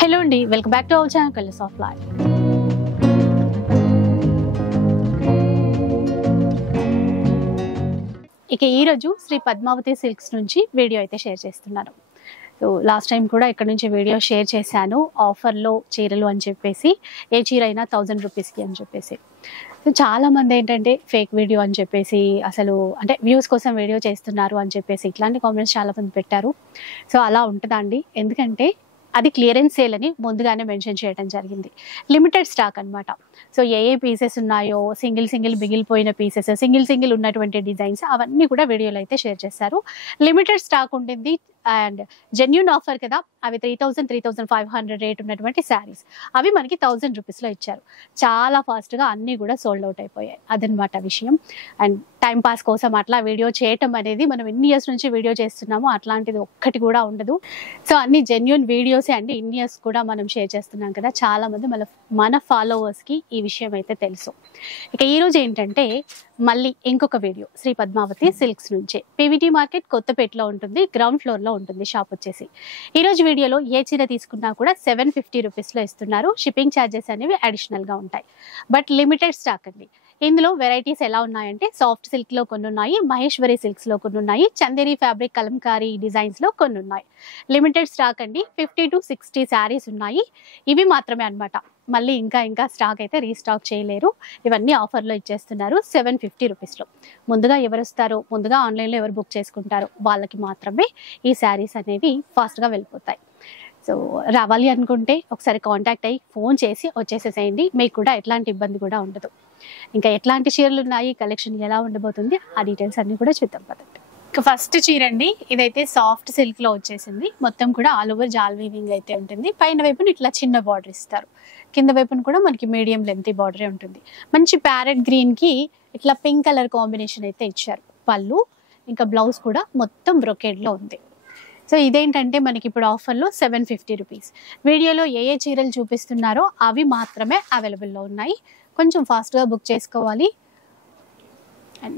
Hello అండి, welcome back to our channel colours of life. ఇక ఈరోజు శ్రీ పద్మావతి సిల్క్స్ నుంచి వీడియో అయితే షేర్ చేస్తున్నాను. సో లాస్ట్ టైం కూడా ఇక్కడ నుంచి వీడియో షేర్ చేశాను, ఆఫర్లో చీరలు అని చెప్పేసి, ఏ చీర అయినా 1000 రూపీస్కి అని చెప్పేసి. సో చాలామంది ఏంటంటే ఫేక్ వీడియో అని చెప్పేసి, అసలు అంటే వ్యూస్ కోసం వీడియో చేస్తున్నారు అని చెప్పేసి ఇట్లాంటి కామెంట్స్ చాలామంది పెట్టారు. సో అలా ఉంటుందా అండి? ఎందుకంటే అది క్లియరెన్స్ సేల్ అని ముందుగానే మెన్షన్ చేయడం జరిగింది. లిమిటెడ్ స్టాక్ అనమాట. సో ఏ పీసెస్ ఉన్నాయో, సింగిల్ మిగిలిపోయిన పీసెస్, సింగిల్ ఉన్నటువంటి డిజైన్స్ అవన్నీ కూడా వీడియోలో అయితే షేర్ చేశారు. లిమిటెడ్ స్టాక్ ఉంటుంది అండ్ జెన్యూన్ ఆఫర్ కదా. అవి 3500 రేట్ ఉన్నటువంటి శారీస్, అవి మనకి 1000 రూపీస్లో ఇచ్చారు. చాలా ఫాస్ట్గా అన్నీ కూడా సోల్డ్ అవుట్ అయిపోయాయి. అదనమాట విషయం. అండ్ టైంపాస్ కోసం అట్లా వీడియో చేయటం అనేది, మనం ఎన్ని ఇయర్స్ నుంచి వీడియో చేస్తున్నామో అట్లాంటిది ఒక్కటి కూడా ఉండదు. సో అన్ని జెన్యూన్ వీడియోసే అండి, ఇన్ని ఇయర్స్ కూడా మనం షేర్ చేస్తున్నాం కదా. చాలామంది మన ఫాలోవర్స్కి ఈ విషయం అయితే తెలుసు. ఇక ఈరోజు ఏంటంటే మళ్ళీ ఇంకొక వీడియో శ్రీ పద్మావతి సిల్క్స్ నుంచే. పీవీటీ మార్కెట్ కొత్తపేటలో ఉంటుంది, గ్రౌండ్ ఫ్లోర్లో ఉంటుంది షాప్ వచ్చేసి. ఈరోజు వీడియోలో ఏ చీర తీసుకున్నా కూడా 750 రూపీస్లో ఇస్తున్నారు. షిప్పింగ్ ఛార్జెస్ అనేవి అడిషనల్గా ఉంటాయి. బట్ లిమిటెడ్ స్టాక్ అండి. ఇందులో వెరైటీస్ ఎలా ఉన్నాయంటే, సాఫ్ట్ సిల్క్లో కొన్ని ఉన్నాయి, మహేశ్వరి సిల్క్స్లో కొన్ని ఉన్నాయి, చందేరి ఫ్యాబ్రిక్ కలంకారీ డిజైన్స్లో కొన్ని ఉన్నాయి. లిమిటెడ్ స్టాక్ అండి. 50 to 60 శారీస్ ఉన్నాయి. ఇవి మాత్రమే అనమాట. మళ్ళీ ఇంకా స్టాక్ అయితే రీస్టాక్ చేయలేరు. ఇవన్నీ ఆఫర్లో ఇచ్చేస్తున్నారు 750 రూపీస్లో. ముందుగా ఎవరు వస్తారో, ముందుగా ఆన్లైన్లో ఎవరు బుక్ చేసుకుంటారో వాళ్ళకి మాత్రమే ఈ శారీస్ అనేవి ఫాస్ట్గా వెళ్ళిపోతాయి. సో రావాలి అనుకుంటే ఒకసారి కాంటాక్ట్ అయ్యి ఫోన్ చేసి వచ్చేసేసేయండి. మీకు కూడా ఎట్లాంటి ఇబ్బంది కూడా ఉండదు. ఇంకా ఎట్లాంటి చీరలు ఉన్నాయి, కలెక్షన్ ఎలా ఉండబోతుంది, ఆ డీటెయిల్స్ అన్ని కూడా చూద్దాం పదండి. ఇక ఫస్ట్ చీర అండి, ఇదైతే సాఫ్ట్ సిల్క్లో వచ్చేసింది. మొత్తం కూడా ఆల్ ఓవర్ జాల్ వీవింగ్ అయితే ఉంటుంది. పైన వైపున ఇట్లా చిన్న బార్డర్ ఇస్తారు, కింద వైపున కూడా మనకి మీడియం లెంత్ బార్డరే ఉంటుంది. మంచి ప్యారెట్ గ్రీన్కి ఇట్లా పింక్ కలర్ కాంబినేషన్ అయితే ఇచ్చారు. పళ్ళు ఇంకా బ్లౌజ్ కూడా మొత్తం బ్రొకేడ్లో ఉంది. సో ఇదేంటంటే మనకి ఇప్పుడు ఆఫర్లో 750 రూపీస్. వీడియోలో ఏ చీరలు చూపిస్తున్నారో అవి మాత్రమే అవైలబుల్లో ఉన్నాయి. కొంచెం ఫాస్ట్గా బుక్ చేసుకోవాలి.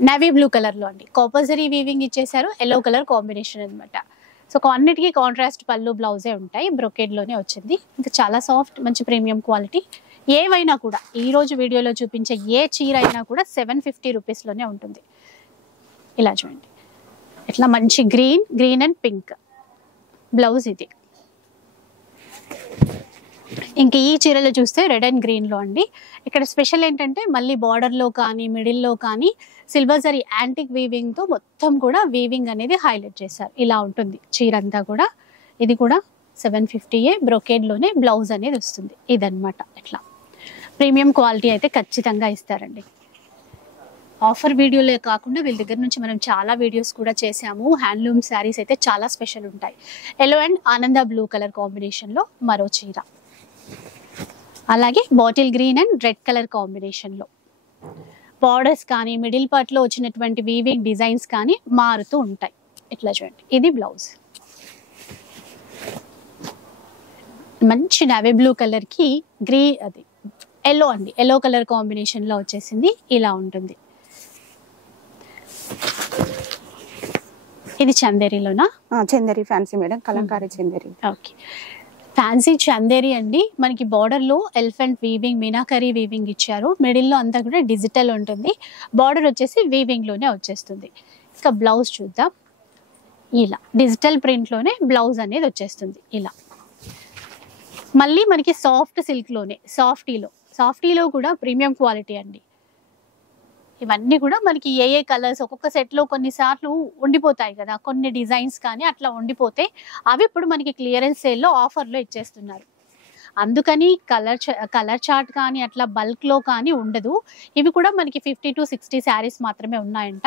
నేవీ బ్లూ కలర్లో అండి, కాపర్జరీ వీవింగ్ ఇచ్చేసారు, ఎల్లో కలర్ కాంబినేషన్ అనమాట. సో అన్నిటికీ కాంట్రాస్ట్ పళ్ళు బ్లౌజే ఉంటాయి. బ్రొకేడ్లోనే వచ్చింది. ఇంకా చాలా సాఫ్ట్, మంచి ప్రీమియం క్వాలిటీ. ఏవైనా కూడా ఈరోజు వీడియోలో చూపించే ఏ చీర అయినా కూడా 750 రూపీస్లోనే ఉంటుంది. ఇలా చూడండి, ఇట్లా మంచి గ్రీన్ అండ్ పింక్ బ్లౌజ్ ఇది. ఇంక ఈ చీరలు చూస్తే రెడ్ అండ్ గ్రీన్లో అండి. ఇక్కడ స్పెషల్ ఏంటంటే మళ్ళీ బార్డర్లో కానీ మిడిల్లో కానీ సిల్వర్ జరీ యాంటిక్ వీవింగ్తో మొత్తం కూడా వీవింగ్ అనేది హైలైట్ చేశారు. ఇలా ఉంటుంది చీర అంతా కూడా. ఇది కూడా 750 బ్రొకేడ్లోనే బ్లౌజ్ అనేది వస్తుంది. ఇదన్నమాట. ఇట్లా ప్రీమియం క్వాలిటీ అయితే ఖచ్చితంగా ఇస్తారండి. ఆఫర్ వీడియోలే కాకుండా వీళ్ళ దగ్గర నుంచి మనం చాలా వీడియోస్ కూడా చేసాము. హ్యాండ్లూమ్ శారీస్ అయితే చాలా స్పెషల్ ఉంటాయి. ఎల్లో అండ్ ఆనంద బ్లూ కలర్ కాంబినేషన్లో మరో చీర, అలాగే bottle green and red colour కాంబినేషన్లో. బార్డర్స్ కానీ మిడిల్ పార్ట్లో వచ్చినటువంటి వీవింగ్ డిజైన్స్ కానీ మారుతూ ఉంటాయి. ఇట్లా చూడండి, ఇది బ్లౌజ్. మంచి నేవీ బ్లూ కలర్కి అది ఎల్లో అండి, ఎల్లో కలర్ కాంబినేషన్లో వచ్చేసింది. ఇలా ఉంటుంది. ఇది చందేరిలోనా? Chanderi fancy madam, Kalamkari Chanderi. Okay, fancy Chanderi అండి. మనకి బార్డర్లో ఎలిఫెంట్ వీవింగ్, మీనాకరీ వీవింగ్ ఇచ్చారు. మిడిల్లో అంతా కూడా డిజిటల్ ఉంటుంది. బార్డర్ వచ్చేసి వీవింగ్లోనే వచ్చేస్తుంది. ఇంకా బ్లౌజ్ చూద్దాం. ఇలా డిజిటల్ ప్రింట్లోనే బ్లౌజ్ అనేది వచ్చేస్తుంది. ఇలా మళ్ళీ మనకి సాఫ్ట్ సిల్క్లోనే, సాఫ్టీలో కూడా ప్రీమియం క్వాలిటీ అండి. ఇవన్నీ కూడా మనకి ఏ కలర్స్ ఒక్కొక్క సెట్లో కొన్నిసార్లు ఉండిపోతాయి కదా, కొన్ని డిజైన్స్ కానీ అట్లా ఉండిపోతే అవి ఇప్పుడు మనకి క్లియరెన్స్ సేల్లో ఆఫర్లో ఇచ్చేస్తున్నారు. అందుకని కలర్ చార్ట్ కానీ అట్లా బల్క్లో కానీ ఉండదు. ఇవి కూడా మనకి 50 to 60 శారీస్ మాత్రమే ఉన్నాయంట.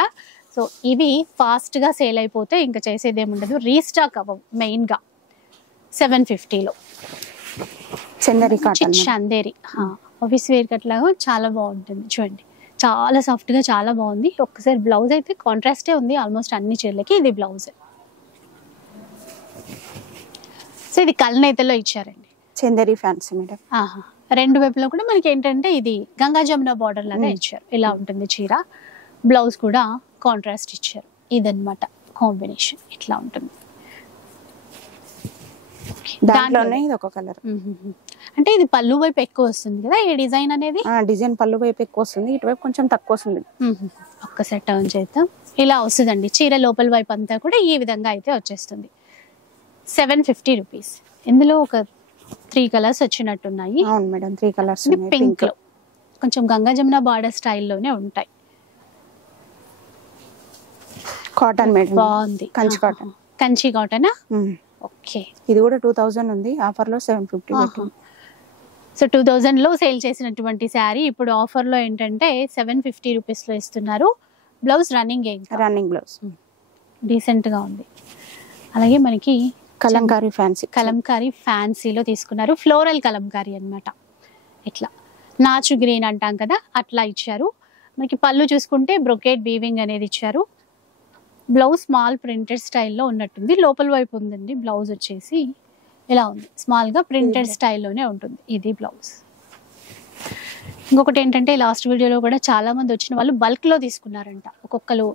సో ఇవి ఫాస్ట్గా సేల్ అయిపోతే ఇంకా చేసేదేముండదు, రీస్టాక్ అవ్వవు. మెయిన్గా 750లో చందేరి ఆఫీస్ వేర్ కట్లాగా చాలా బాగుంటుంది. చూడండి, చాలా సాఫ్ట్గా చాలా బాగుంది. ఒక్కసారి బ్లౌజ్ అయితే కాంట్రాస్టే ఉంది ఆల్మోస్ట్ అన్ని చీరలకి. ఇది బ్లౌజ్. సో ఇది కల్నేతలో ఇచ్చారండి, చందేరి ఫ్యాన్సీ మేడం. రెండు వైపులో కూడా మనకి ఏంటంటే ఇది గంగా జమున బార్డర్ లాగా ఇచ్చారు. ఇలా ఉంటుంది చీర. బ్లౌజ్ కూడా కాంట్రాస్ట్ ఇచ్చారు. ఇదన్నమాట కాంబినేషన్. ఇట్లా ఉంటుంది. దాంట్లోనే ఇది ఒక కలర్. అంటే ఇది పళ్ళు వైపు ఎక్కువ వస్తుంది కదా ఈ డిజైన్ అనేది. డిజైన్ పళ్ళు వైపు ఎక్కువ వస్తుంది, ఇటువైపు కొంచెం తక్కువ వస్తుంది. ఒక్క సెట్ ఆన్ చేద్దాం. ఇలా వస్తుందండి చీర లోపల వైపు అంతా కూడా ఈ విధంగా అయితే వచ్చేస్తుంది. 750 రూపీస్. ఇందులో ఒక 3 కలర్స్ వచ్చినట్టున్నాయి. అవును మేడం, 3 కలర్స్. పింక్ లో కొంచెం గంగా జమున బార్డర్ స్టైల్లోనే ఉంటాయి. కాటన్ మేడం, బాగుంది. కంచి కాటన్. కంచి కాటనా? ఓకే. ఇది కూడా 2000 ఉంది, ఆఫర్ లో 750. సో 2000 లో సేల్ చేసినటువంటి శారీ ఇప్పుడు ఆఫర్ లో ఏంటంటే 750 రూపీస్ లో ఇస్తున్నారు. బ్లౌజ్ రన్నింగ్ బ్లౌజ్ డీసెంట్ గా ఉంది. అలాగే మనకి కలంకారీ ఫ్యాన్సీ, కలంకారీ ఫ్యాన్సీలో తీసుకున్నారు. ఫ్లోరల్ కలంకారీ అన్నమాట. ఇట్లా నాచు గ్రీన్ అంటాం కదా అట్లా ఇచ్చారు. మనకి పళ్ళు చూసుకుంటే బ్రొకేట్ వీవింగ్ అనేది ఇచ్చారు. బ్లౌజ్ స్మాల్ ప్రింటెడ్ స్టైల్లో ఉన్నట్టుంది. లోపల వైపు ఉందండి బ్లౌజ్ వచ్చేసి ఇలా ఉంది, స్మాల్ గా ప్రింటెడ్ స్టైల్లోనే ఉంటుంది. ఇది బ్లౌజ్. ఇంకొకటి ఏంటంటే లాస్ట్ వీడియోలో కూడా చాలా మంది వచ్చిన వాళ్ళు బల్క్ లో తీసుకున్నారంట. ఒక్కొక్కరు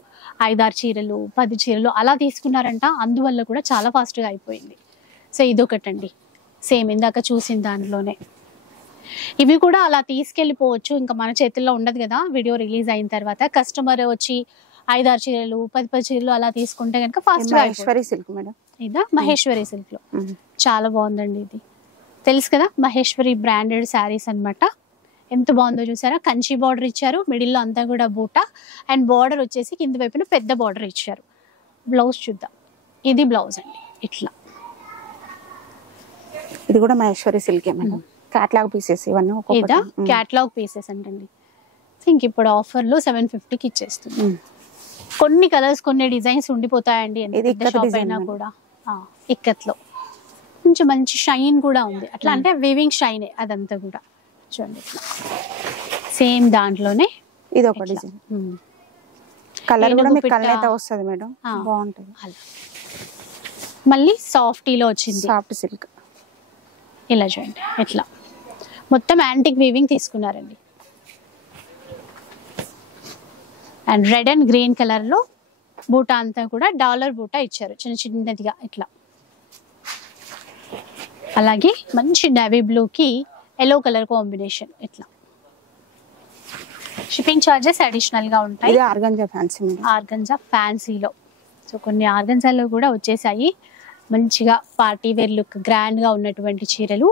5-6 చీరలు 10 చీరలు అలా తీసుకున్నారంట. అందువల్ల కూడా చాలా ఫాస్ట్ గా అయిపోయింది. సో ఇదొకటండి, సేమ్ ఇందాక చూసిన దాంట్లోనే. ఇవి కూడా అలా తీసుకెళ్ళిపోవచ్చు, ఇంకా మన చేతుల్లో ఉండదు కదా. వీడియో రిలీజ్ అయిన తర్వాత కస్టమర్ వచ్చి 5-6 చీరలు 10 చీరలు అలా తీసుకుంటే కనుక ఫాస్ట్ గా. Maheshwari silk madam. ఇదా మహేశ్వరి సిల్క్ లో చాలా బాగుందండి. ఇది తెలుసు కదా మహేశ్వరి బ్రాండెడ్ శారీస్ అన్నమాట. ఎంత బాగుందో చూసారా. కంచి బార్డర్ ఇచ్చారు, మిడిల్లో అంతా కూడా బూటా, అండ్ బార్డర్ వచ్చేసి కింద వైపున పెద్ద బార్డర్ ఇచ్చారు. బ్లౌజ్ చూద్దాం. ఇది బ్లౌజ్ అండి. ఇట్లా ఇది కూడా Maheshwari silk madam. Catalogue pieces ఇవన్నీ. ఇదా క్యాట్లాగ్ పీసెస్ అంటండి. ఇంక ఇప్పుడు ఆఫర్ లో 750కి ఇచ్చేస్తుంది. కొన్ని కలర్స్ కొన్ని డిజైన్స్ ఉండిపోతాయండి షాప్ అయినా కూడా. ఇక్కత్లో కొంచెం మంచి షైన్ కూడా ఉంది. అట్లా అంటే వీవింగ్ షైన్ అదంతా కూడా చూడండి. సేమ్ దాంట్లోనే ఇది ఒక డిజైన్. కలర్ కూడా మీకు కలనేత వస్తుంది మేడం, బాగుంటుంది. మళ్ళీ సాఫ్టీలో వచ్చింది, సాఫ్ట్ సిల్క్. ఇలా చూడండి. ఇట్లా మొత్తం యాంటిక్ వీవింగ్ తీసుకున్నారండి. And red and green colour లో బూటా అంతా కూడా డాలర్ బూటా ఇచ్చారు చిన్న చిన్నదిగా ఇట్లా. అలాగే మంచి నేవీ బ్లూ కి ఎల్లో కలర్ కాంబినేషన్ ఇట్లా. షిప్పింగ్ చార్జెస్ అడిషనల్ గా ఉంటాయి. ఇది ఆర్గంజా ఫ్యాన్సీ. ఆర్గంజా ఫ్యాన్సీలో సో కొన్ని ఆర్గంజాలో కూడా వచ్చేసాయి. మంచిగా పార్టీ వేర్ లుక్ గ్రాండ్ గా ఉన్నటువంటి చీరలు.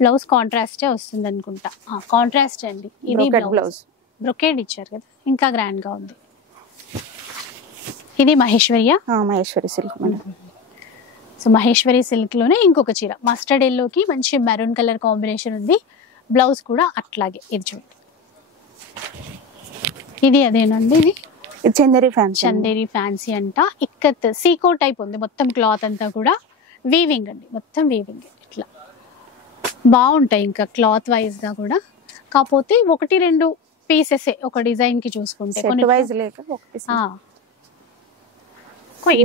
బ్లౌజ్ కాంట్రాస్టే వస్తుంది అనుకుంటా. కాంట్రాస్ట్ అండి. ఇది బ్లౌజ్ బ్రొకేడ్ ఇచ్చారు కదా, ఇంకా గ్రాండ్ గా ఉంది. ఇది మహేశ్వరియా? Maheshwari silk madam. So Maheshwari silk లోనే ఇంకొక చీర మస్టర్డ్ ఎల్లోకి మంచి మెరూన్ కలర్ కాంబినేషన్ ఉంది. బ్లౌజ్ కూడా అట్లాగే. ఇది చూడండి. ఇది అదేనండి. ఇది చందేరి ఫ్యాన్సీ. చందేరి ఫ్యాన్సీ అంట. ఇక్కత్ సీకో టైప్ ఉంది మొత్తం. క్లాత్ అంతా కూడా వీవింగ్ అండి, మొత్తం వీవింగ్. ఇట్లా బాగుంటాయి ఇంకా క్లాత్ వైజ్ గా కూడా. కాకపోతే 1-2 పీసెస్ ఒక డిజైన్ కి చూసుకుంటే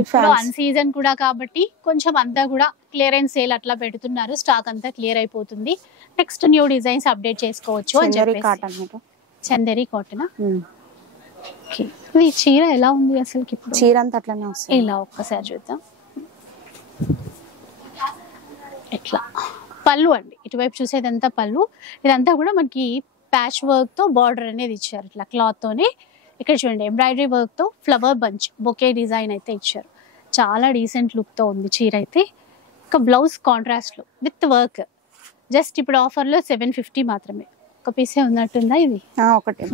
ఇప్పుడు అన్ సీజన్ కూడా కాబట్టి కొంచెం అంతా కూడా క్లియరెన్స్ సేల్ అట్లా పెడుతున్నారు. స్టాక్ అంతా క్లియర్ అయిపోతుంది. నెక్స్ట్ న్యూ డిజైన్స్ అప్డేట్ చేసుకోవచ్చు అని చెప్పేసి. చందేరి కాటన్. ఈ చీర ఎలా ఉంది అసలు? ఇప్పుడు చీర అంతా అట్లానే వస్తుంది. ఇలా ఒక్కసారి చూద్దాం. ఇట్లా పళ్ళు అండి. ఇటువైపు చూసేదంతా పళ్ళు. ఇదంతా కూడా మనకి ప్యాచ్ వర్క్ తో బార్డర్ అనేది ఇచ్చారు ఇట్లా క్లాత్ తోనే. ఇక్కడ చూడండి ఎంబ్రాయిడరీ వర్క్ తో ఫ్లవర్ బంచ్ బొకే డిజైన్ అయితే ఇచ్చారు. చాలా డీసెంట్ లుక్ తో ఉంది చీర అయితే. ఇంకా బ్లౌజ్ కాంట్రాస్ట్ లో విత్ వర్క్. జస్ట్ ఇప్పుడు ఆఫర్ లో 750 మాత్రమే. ఒక పీసే ఉన్నట్టుందా? ఇది ఒకటి,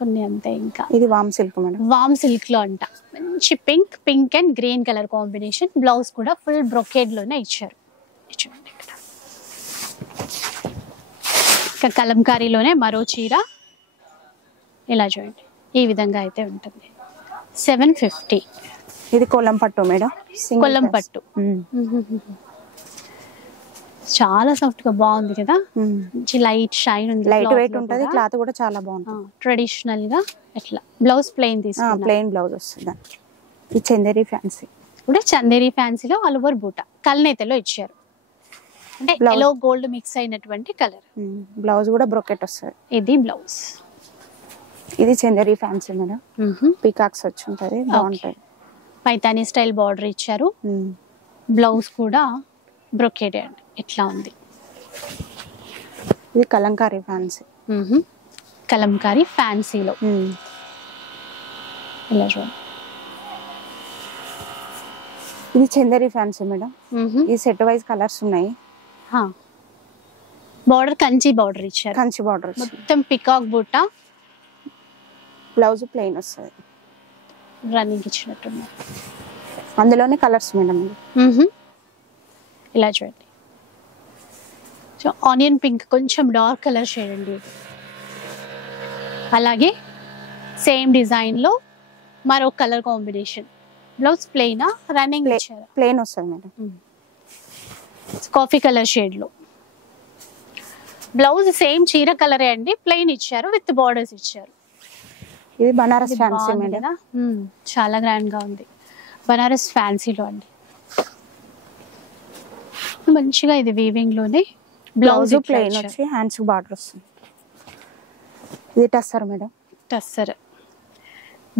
కొన్ని అంతే. ఇంకా ఇది వామ్ సిల్క్ మేడం. వామ్ సిల్క్ లో అంట. మంచి pink and green colour combination. Blouse కూడా ఫుల్ బ్రొకేడ్ లోనే ఇచ్చారు. చూడండి ఇక్కడ. ఇంకా కలంకారీలోనే మరో చీర. ఇలా చూడండి. ఈ విధంగా అయితే ఉంటుంది. 750. ఇది కొల్లం పట్టు మేడం. కొల్లం పట్టు. చాలా సాఫ్ట్ గా బాగుంది కదా. మంచి లైట్ షైన్ ఉంది. లైట్ వెయిట్ ఉంటది. క్లాత్ కూడా చాలా బాగుంటుంది. ట్రెడిషనల్ గా ఇట్లా. బ్లౌజ్ ప్లెయిన్ తీసుకున్నా. ప్లెయిన్ బ్లౌజ్ వస్తుంది. ఈ చందేరి ఫ్యాన్సీ కూడా చందేరి ఫ్యాన్సీలో ఆల్ ఓవర్ బూటా కల్నేతలో ఇచ్చారు. అంటే ఎల్లో గోల్డ్ మిక్స్ అయినటువంటి కలర్. బ్లౌజ్ కూడా బ్రోకెట్ వస్తుంది. ఇది బ్లౌజ్. ఇది చందేరి ఫ్యాన్సీ మేడం. పీకాక్స్ వచ్చి ఉంటది, బాగుంటది. పైతానీ స్టైల్ బార్డర్ ఇచ్చారు. బ్లౌజ్ కూడా బ్రొకేడ్ అండి ఇట్లా ఉంది. ఇది కలంకారీ ఫ్యాన్సీ. కలంకారీ ఫ్యాన్సీలో ఇలా చూడండి. ఇది చందేరి ఫ్యాన్సీ మేడం. ఈ సెట్ వైజ్ కలర్స్ ఉన్నాయి. బార్డర్ కంచి బార్డర్ ఇచ్చారు. కంచి బార్డర్ మొత్తం పికాక్ బూట. బ్లౌజ్ ప్లెయిన్ వస్తుంది. రన్నింగ్ ఇచ్చినట్టున్నారు. అందులోనే కలర్స్ మేడం. ఇలా చూడండి. సో ఆనియన్ పింక్ కొంచెం డార్క్ కలర్ షేడ్ అండి. అలాగే సేమ్ డిజైన్ లో మరో colour combination. Blouse plain running ఇచ్చారు. ప్లెయిన్ వస్తుంది మేడం. కాఫీ కలర్ షేడ్ లో బ్లౌజ్ సేమ్ చీర కలరే అండి, ప్లెయిన్ ఇచ్చారు విత్ బార్డర్స్ ఇచ్చారు. ఇది బనారస్ ఫ్యాన్సీ మేడం. చాలా గ్రాండ్ గా ఉంది. బనారస్ ఫ్యాన్సీలో అండి. మంచిగా ఇది వీవింగ్ లోనే బ్లౌజ్ ప్లెయిన్ వచ్చి హ్యాండ్స్ బార్డర్ వస్తుంది. ఇది టస్సర్ మేడం. టస్సర్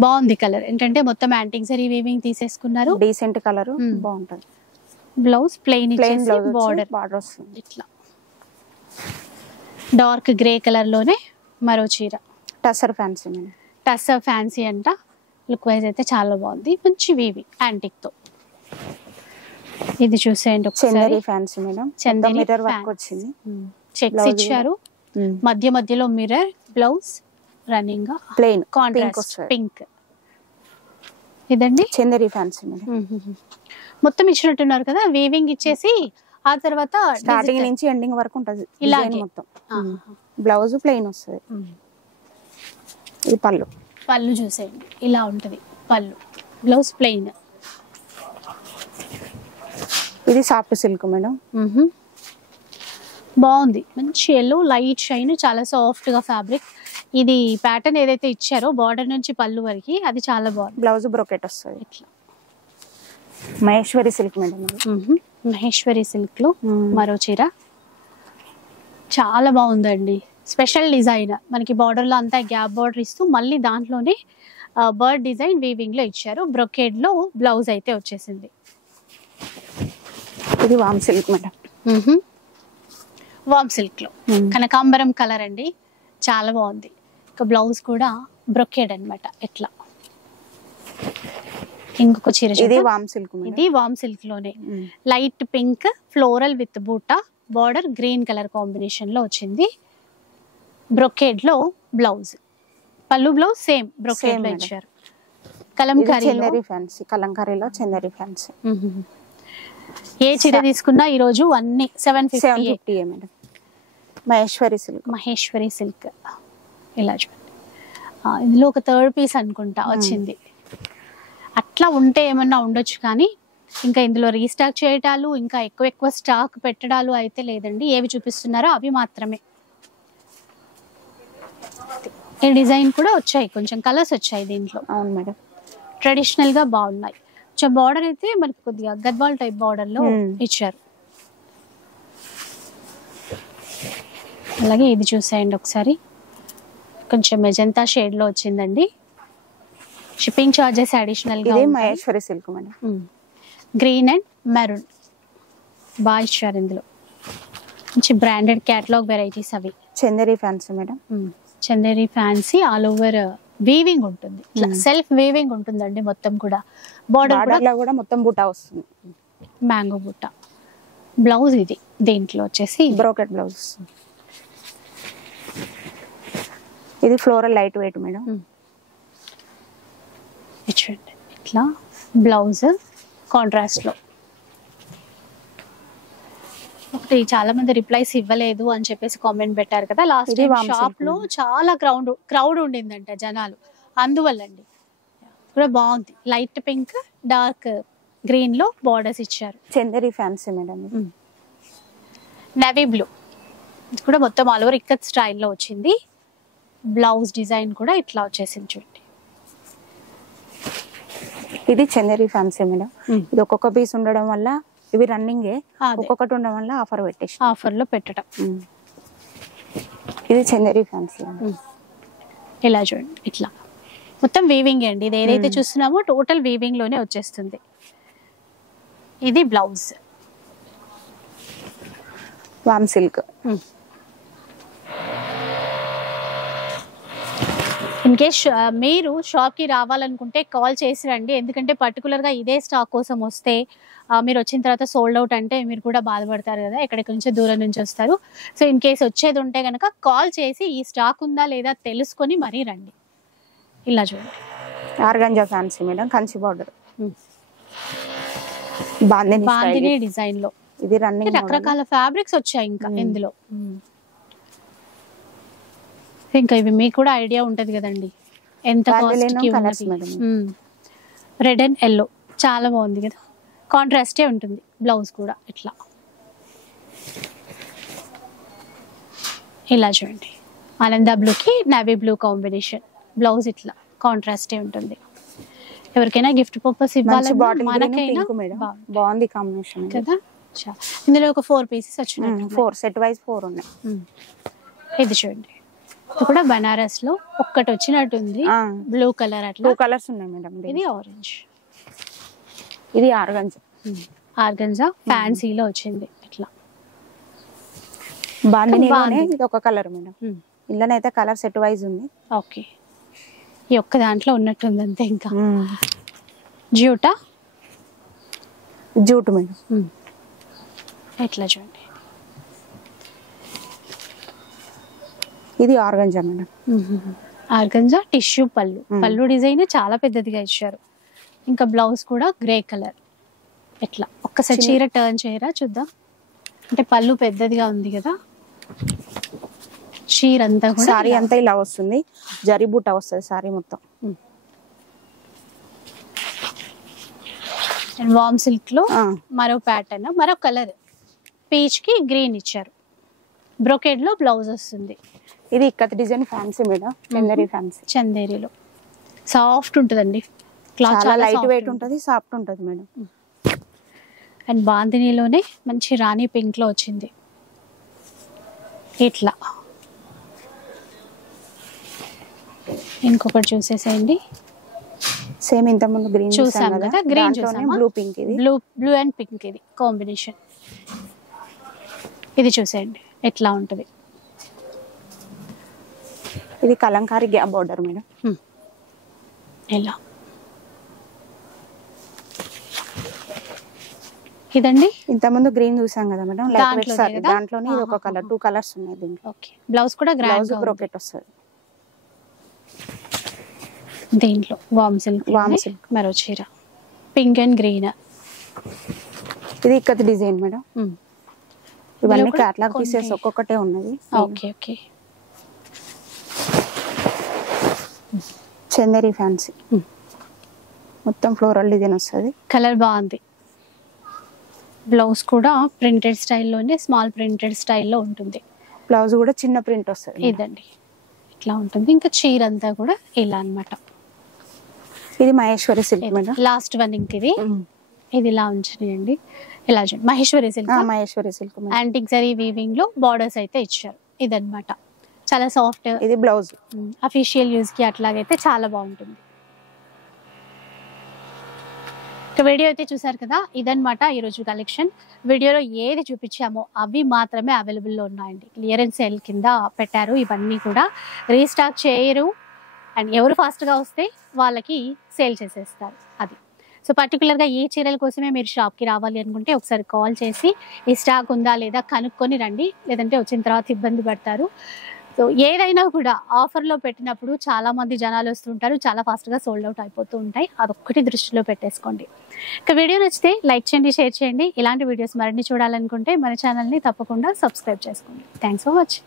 బాగుంది కలర్. ఏంటంటే మొత్తం యాంటిక్ జరీ వీవింగ్ తీసేసుకున్నారు. డీసెంట్ కలర్ బాగుంటది. బ్లౌజ్ ప్లెయిన్ ఇచ్చేసి బార్డర్ వస్తుంది. ఇట్లా డార్క్ గ్రే కలర్ లోనే మరో చీర. Tussar fancy madam. Tussar fancy అంట. లుక్ వైజ్ అయితే చాలా బాగుంది. మంచి వీవింగ్ యాంటిక్ తో. ఇది చూసేయండి Chanderi fancy madam. Chanderi mirror work వచ్చింది. చెక్స్ ఇచ్చారు. మధ్య మధ్యలో mirror. Blouse running plain contrast pink. ఇదండి చందేరి ఫ్యాన్సీ మేడం. మొత్తం ఇచ్చినట్టున్నారు కదా, వీవింగ్ ఇచ్చేసి ఆ తర్వాత స్టార్టింగ్ నుంచి ఎండింగ్ వరకు ఉంటది ఇలాగే మొత్తం. బ్లౌజ్ ప్లెయిన్ వస్తుంది. ఇది పళ్ళు. పళ్ళు చూసేయండి ఇలా ఉంటది పళ్ళు. Blouse plain. ఇది సాఫ్ట్ సిల్క్ మేడం. బాగుంది. మంచి ఎల్లో లైట్ షైన్, చాలా సాఫ్ట్ గా ఫ్యాబ్రిక్. ఇది ప్యాటర్న్ ఏదైతే ఇచ్చారో బార్డర్ నుంచి పళ్ళు వరకు అది చాలా బాగుంది. బ్లౌజ్ బ్రోకెట్ వస్తుంది ఇట్లా. Maheshwari silk madam. Maheshwari silk లో మరో చీర చాలా బాగుందండి. స్పెషల్ డిజైన్ మనకి బార్డర్ లో అంతా గ్యాప్ బార్డర్ ఇస్తూ మళ్ళీ దాంట్లోనే బర్డ్ డిజైన్ వీవింగ్ లో ఇచ్చారు. బ్రొకేడ్ లో బ్లౌజ్ అయితే వచ్చేసింది. ఇది వామ్ సిల్క్ మేడం. వామ్ సిల్క్ లో కనకాంబరం కలర్ అండి, చాలా బాగుంది. ఇక బ్లౌజ్ కూడా బ్రొకేడ్ అన్నమాట. ఇట్లా ఇంకొక చీర. ఇది వామ్ సిల్క్. ఇది వామ్ సిల్క్ లోనే లైట్ పింక్ ఫ్లోరల్ విత్ బూటా బార్డర్ గ్రీన్ కలర్ కాంబినేషన్ లో వచ్చింది. బ్రొకేడ్ లో బ్లౌజ్. పళ్ళు బ్లౌజ్ సేమ్ బ్రొకేడ్ లో ఇచ్చారు. కలంకారీ ఫ్యాన్సీ. కలంకారీలో చందేరి ఫ్యాన్సీ. ఏ చీర తీసుకున్నా ఈ రోజు అన్ని 750 madam. Maheshwari silk. Maheshwari silk ఇలా చూడండి. ఇందులో ఒక థర్డ్ పీస్ అనుకుంటా వచ్చింది. అట్లా ఉంటే ఏమన్నా ఉండొచ్చు, కానీ ఇంకా ఇందులో రీస్టాక్ చేయటాలు ఇంకా ఎక్కువ స్టాక్ పెట్టడాలు అయితే లేదండి. ఏవి చూపిస్తున్నారో అవి మాత్రమే. ఈ డిజైన్ కూడా వచ్చాయి, కొంచెం కలర్స్ వచ్చాయి దీంట్లో. అవును మేడం. ట్రెడిషనల్ గా బాగున్నాయి. కొంచెం బార్డర్ అయితే మనకి కొద్దిగా గద్వాల్ టైప్ బార్డర్ లో ఇచ్చారు. అలాగే ఇది చూసేయండి ఒకసారి. కొంచెం మెజంతా షేడ్ లో వచ్చిందండి. షిప్పింగ్ చార్జెస్ అడిషనల్ గా. Maheshwari silk madam. Green and maroon బాగా ఇచ్చారు. ఇందులో మంచి బ్రాండెడ్ క్యాటలాగ్ వెరైటీస్ అవి. Chanderi fancy madam. Chanderi fancy all over weaving ఉంటుంది. సెల్ఫ్ వీవింగ్ ఉంటుందండి మొత్తం కూడా. బార్డర్ కూడా మొత్తం బూటా వస్తుంది. మ్యాంగో బూటా. బ్లౌజ్ ఇది దీంట్లో వచ్చేసి బ్రోకెట్ బ్లౌజ్. ఇది ఫ్లోరల్ లైట్ వెయిట్ మేడం. చూడండి ఇట్లా బ్లౌజ్ కాంట్రాస్ట్ లో. ఒకటి చాలా మంది రిప్లైస్ ఇవ్వలేదు అని చెప్పేసి కామెంట్ పెట్టారు కదా. లాస్ట్ షాప్ లో చాలా క్రౌడ్ ఉండిందంట జనాలు, అందువల్ల అండి. కూడా బాగుంది. లైట్ పింక్ డార్క్ గ్రీన్ లో బార్డర్స్ ఇచ్చారు. Chanderi fancy madam. Navy blue. ఇది కూడా మొత్తం ఆల్ ఓవర్ ఇక్కత్ స్టైల్లో వచ్చింది. బ్లౌజ్ డిజైన్ కూడా ఇట్లా వచ్చేసింది చూడండి. ఇది చందేరి ఫ్యాన్సీ మేడం. ఇది ఒక్కొక్క పీస్ ఉండడం వల్ల ఇవి రన్నింగ్, ఒక్కొక్కటి ఉండడం వల్ల ఆఫర్ పెట్టేసి ఆఫర్ లో పెట్టడం. ఇది చందేరి ఫ్యాన్సీ. ఇలా చూడండి ఇట్లా మొత్తం వీవింగ్ అండి. ఇది ఏదైతే చూస్తున్నామో టోటల్ వీవింగ్ లోనే వచ్చేస్తుంది. ఇది blouse warm silk. In case మీరు షాప్కి రావాలనుకుంటే కాల్ చేసి రండి, ఎందుకంటే పర్టికులర్గా ఇదే స్టాక్ కోసం వస్తే మీరు వచ్చిన తర్వాత సోల్డ్ అవుట్ అంటే మీరు కూడా బాధపడతారు కదా, ఎక్కడెక్కడి నుంచో దూరం నుంచి వస్తారు. సో ఇన్ కేస్ వచ్చేది ఉంటే కనుక కాల్ చేసి ఈ స్టాక్ ఉందా లేదా తెలుసుకొని మరీ రండి. ఇలా చూడండి, organza fancy madam, Kanchi border, bandhani design లో. ఇది రన్నింగ్, రకరకాల ఫ్యాబ్రిక్స్ వచ్చాయి ఇంకా ఇందులో. ఇంకా ఇవి మీకు కూడా ఐడియా ఉంటది కదండి ఎంత కాస్ట్. రెడ్ అండ్ ఎల్లో చాలా బాగుంది కదా, కాంట్రాస్టే ఉంటుంది. బ్లౌజ్ కూడా ఇట్లా ఇలా చూడండి, ఆనంద బ్లూకి నావీ బ్లూ కాంబినేషన్. బ్లౌజ్ ఇట్లా కాంట్రాస్టే ఉంటుంది. ఎవరికైనా గిఫ్ట్ పర్పస్ ఇవ్వాలన్నా మనకైనా బాగుంది కాంబినేషన్ కదా. ఇందులో ఒక 4 పీసెస్ వచ్చినాయి, 4 సెట్ వైజ్ 4 ఉన్నాయి. ఇది చూడండి, ఇది కూడా బనారస్ లో ఒక్కటి వచ్చినట్టుంది, బ్లూ కలర్. అట్లా 2 కలర్స్ ఉన్నాయి మేడం. ఇది ఆరెంజ్, ఇది ఆర్గంజా. ఆర్గంజా ఫ్యాన్సీలో వచ్చింది ఇట్లా. బాందినీలోనే ఇది ఒక కలర్ మేడం. ఇళ్ళనైతే కలర్ సెట్ వైజ్ ఉంది. ఓకే, ఈ ఒక్క దాంట్లో ఉన్నట్టుంది అంతే. ఇంకా జ్యూటా, జూట్ మేడం. ఎట్లా చూడండి, ఇది ఆర్గంజా మేడం. ఆర్గంజా టిష్యూ పళ్ళు. పళ్ళు డిజైన్ చాలా పెద్దదిగా ఇచ్చారు. ఇంకా బ్లౌజ్ కూడా గ్రే కలర్. ఎట్లా ఒక్కసారి చీర టర్న్ చేయరా చూద్దాం. అంటే పళ్ళు పెద్దదిగా ఉంది కదా. చీర అంతా కూడా సారీ అంతా ఇలా వస్తుంది, జరీ బూటా వస్తుంది సారీ మొత్తం. వామ్ సిల్క్ లో మరో ప్యాటర్న్, మరో కలర్. పీచ్ కి గ్రీన్ ఇచ్చారు. బ్రోకెడ్ లో బ్లౌజ్ వస్తుంది. ఇది ikat design fancy madam, Chanderi fancy. చందేరిలో సాఫ్ట్ ఉంటుందండి క్లాత్, చాలా లైట్ వెయిట్ ఉంటుంది, సాఫ్ట్ ఉంటుంది మేడం. అండ్ బాందినీలోనే మంచి రాణి పింక్ లో వచ్చింది ఇట్లా. ఇంకొకటి చూసేసేయండి, సేమ్ ఇంత ముందు గ్రీన్ చూసాం కదా. గ్రీన్ చూసాము, బ్లూ పింక్. ఇది బ్లూ అండ్ పింక్, ఇది కాంబినేషన్. ఇది చూసేయండి ఎట్లా ఉంటుంది. ఇది కలంకారీ గ్యాప్ బోర్డర్ మేడం. ఎలా ఇదండి, ఇంత ముందు గ్రీన్ చూసాం కదా మేడం, లైట్ వెయిట్ సారీ. దాంట్లోనే ఇది ఒక కలర్, 2 కలర్స్ ఉన్నాయి దీంట్లో. ఓకే, బ్లౌజ్ కూడా గ్రాండ్ బ్రోకెట్ వస్తుంది. దీంట్లో వామ్ సిల్క్, మరో చీర పింక్ అండ్ గ్రీన్. ఇది ఇక్కత్ డిజైన్ మేడం. ఇవన్నీ క్యాట్లాగ్ పీసెస్ ఒక్కొక్కటే ఉన్నది. ఓకే ఓకే, చందేరి ఫ్యాన్సీ మొత్తం ఫ్లోరల్ డిజైన్ వస్తుంది. కలర్ బాగుంది. బ్లౌజ్ కూడా ప్రింటెడ్ స్టైల్లోనే, స్మాల్ ప్రింటెడ్ స్టైల్లో ఉంటుంది. బ్లౌజ్ కూడా చిన్న ప్రింట్ వస్తుంది. ఇదండి ఇట్లా ఉంటుంది. ఇంకా చీర అంతా కూడా ఇలా అన్నమాట. ఇది Maheshwari silk madam, last one. ఇంక ఇది ఇలా ఉంచండి. ఇలా Maheshwari silk, Maheshwari silk antique zari weaving లో బార్డర్స్ అయితే ఇచ్చారు. ఇదన్నమాట, చాలా సాఫ్ట్. ఇది బ్లౌజ్ అఫీషియల్ యూజ్ కి అట్లాగైతే చాలా బాగుంటుంది. వీడియో అయితే చూసారు కదా, ఇదన్నమాట ఈరోజు కలెక్షన్. వీడియోలో ఏది చూపించామో అవి మాత్రమే అవైలబుల్లో ఉన్నాయండి. క్లియరెన్స్ సేల్ కింద పెట్టారు. ఇవన్నీ కూడా రీస్టాక్ చేయరు. అండ్ ఎవరు ఫాస్ట్గా వస్తే వాళ్ళకి సేల్ చేసేస్తారు. అది సో పర్టికులర్గా ఈ చీరల కోసమే మీరు షాప్కి రావాలి అనుకుంటే ఒకసారి కాల్ చేసి ఈ స్టాక్ ఉందా లేదా కనుక్కొని రండి. లేదంటే వచ్చిన తర్వాత ఇబ్బంది పడతారు. సో ఏదైనా కూడా ఆఫర్లో పెట్టినప్పుడు చాలామంది జనాలు వస్తుంటారు, చాలా ఫాస్ట్గా సోల్డ్ అవుట్ అయిపోతూ ఉంటాయి. అదొక్కటి దృష్టిలో పెట్టేసుకోండి. ఇక వీడియో నచ్చితే లైక్ చేయండి, షేర్ చేయండి. ఇలాంటి వీడియోస్ మరిన్ని చూడాలనుకుంటే మన ఛానల్ని తప్పకుండా సబ్స్క్రైబ్ చేసుకోండి. Thanks for watching.